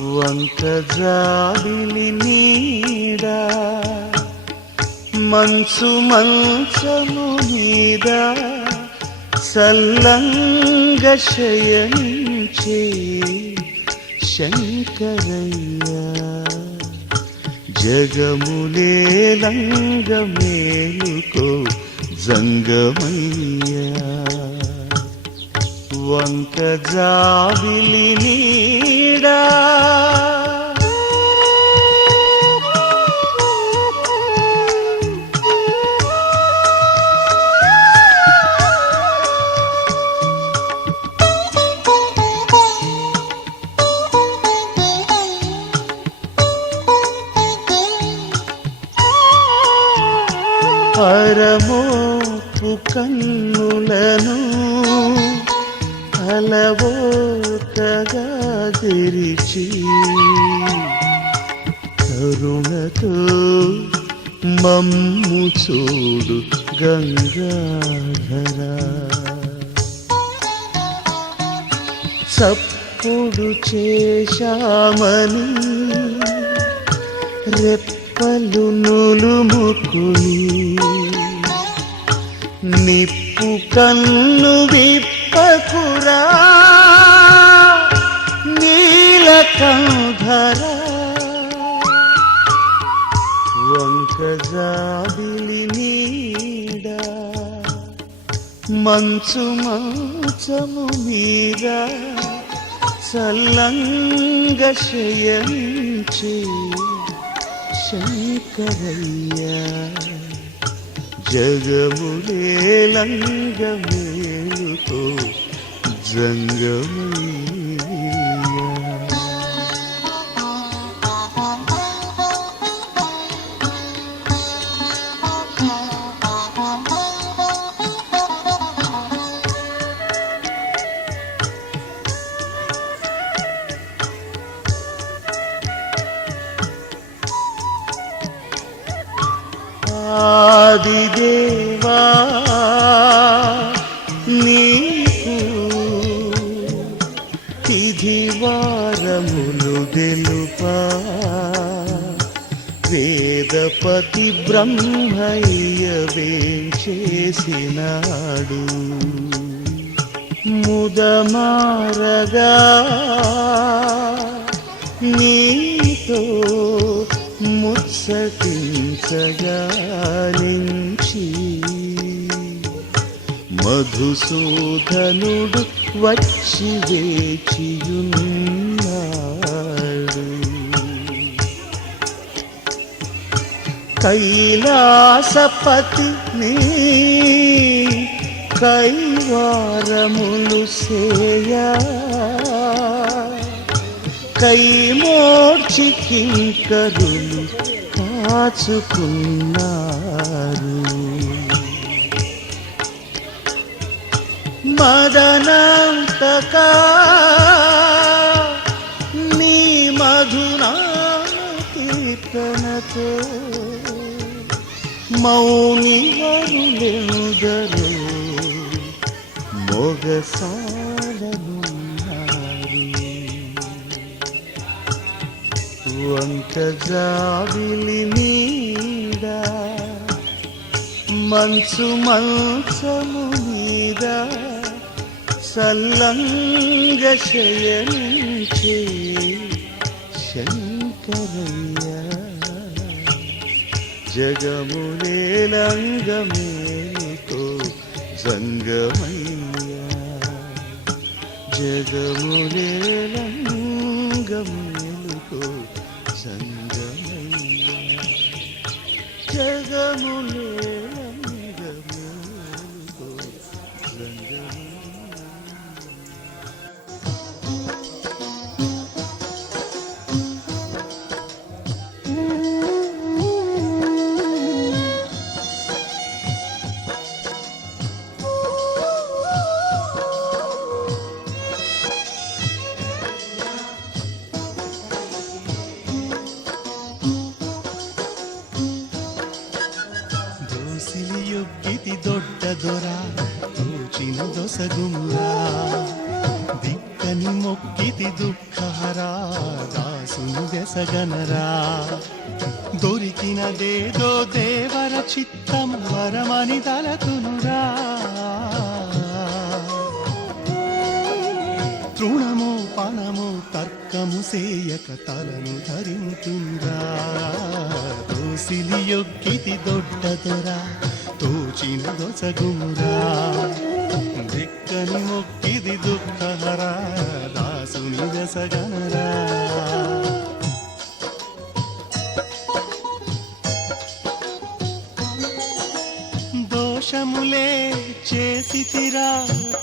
వంక జాబిలి నీడా మంచు మంచము మీద సల్లంగ శయనించే శంకరయ్య. జగములేలంగ మేలుకో జంగమయ్యా. వంక జాబిలి నీడా. పరమోపు కన్నులను అలవోకగా తెరిచి కరుణతో మమ్ము చూడు గంగాధరా. సప్పుడు చేశామని రెప్పలు నులుముకుని నిప్పు కన్ను విప్పు విప్పకురా నీలకంధర వంకజాబిలి నీడ మంచు మంచము మీద చల్లంగ శయనించే శంకరయ్య. జగములేలంగ జంగమయ్య ఆదిదేవా పతి బ్రహ్మయ్య చేసినాడు ముదమారగా నీతో ముత్సటించగాలించి మధుసూదనుడు వచ్చి వేచియున్నాడు కైలాసపతి నీ కైవారములు సేయ. కైమోర్చి కింకరులు కాచుకున్నారు. మదనంతకా నీ మధునా కీర్తనతో మౌని వరులెందరో మొగసాలనున్నారు. వంక జాబిలి నీడా మంచు మంచము మీద సల్లంగ శయనించే శంకరయ్య. జగములేలంగమేతో సంగమయ్యా జగములేలంగమేలుతో సంగమయ్యా జగములేలంగమేలుతో మోసగుమ్రా దిక్కని మొక్కితి దుఃఖహరా. దాసుని దెసగనరా దొరికినదేదో దేవర చిత్తం వరమని తలతునురా. తృణము పణము తర్కము సేయక తలను ధరించుందా దోసిలి యొక్కితి దొడ్డదొరా. తోచిన దొసగుమురా. దిక్కని మొక్కిది దుఃఖహరా దాసుని దశగనరా దోషములే చేసి తిరా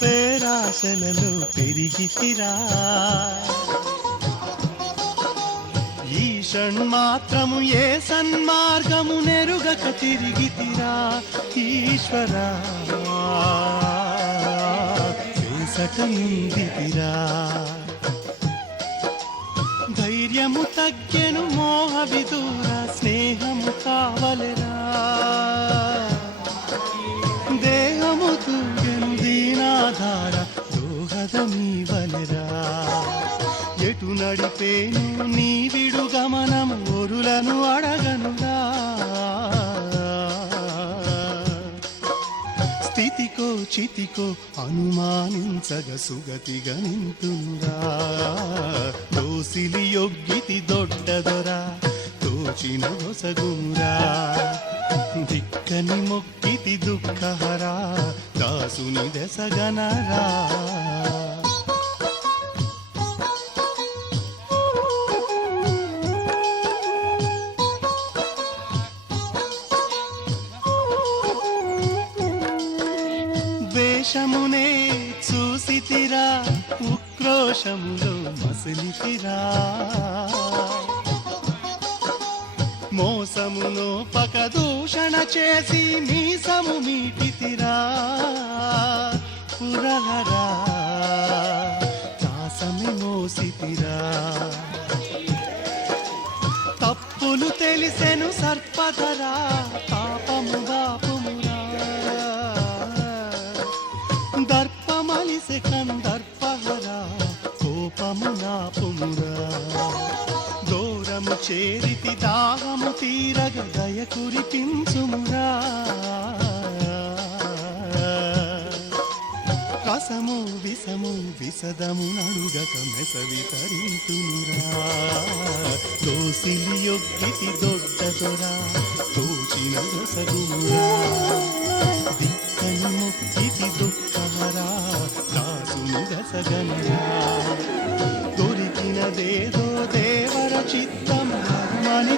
పేరాశలలో పెరిగి తిరా. షణ్మాత్రము ఏ సన్మార్గము నెరుగక తిరిగితిరా ఈశ్వరా. వేసట ధైర్యము తగ్గెను మోహ విదూర స్నేహము కావలరా. దేహము తూగెను దీనాధార దోహదమీ వలెరా ఎటు నడిపేను చితికో అనుమానించగ సుగతి గనింతుందా దోసిలి యొగ్గితి దొడ్డదొరా తోచిన దొసగురా దిక్కని మొక్కితి దుఃఖహరా దాసుని దశగనరా ద్వేషమునే చూసితిరా ఉక్రోషములో మసిలితిరా. మోసమును పకదూషణ చేసి మీసము మీటితిరా. పురహరా దాసమి మోసితిరా. తప్పులు తెలిసెను సర్పధరా. కురిపించుమురా. రసము విసము విసదము నడుగక మెసవి తరింతునురా దోసిలి యొగ్గితి దొడ్డదొరా తోచిన దొసగురా దిక్కని ముక్కితి దుఃఖహరా దాసుని దశగనరా. దొరికినదేదో దేవర చిత్తం మని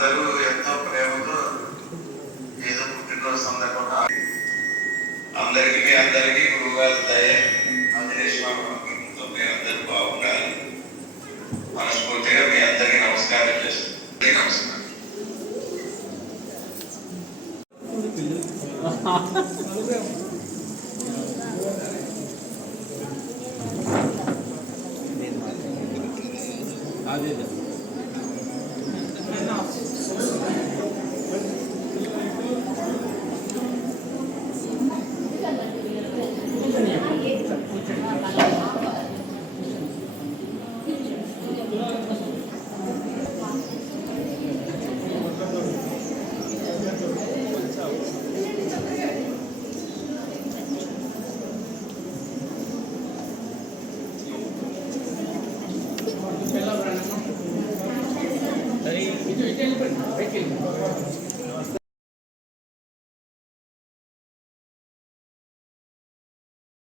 అందరూ ఎంతో ప్రేమతో ఏదో పుట్టినరోజు సందర్భంగా అందరికీ మీ అందరికీ గురువుగారి దయ ఆంజనేయ మీరందరూ బాగుండాలి మనస్ఫూర్తిగా మీ అందరికీ నమస్కారం చేస్తున్నాను. నమస్కారం. అదే.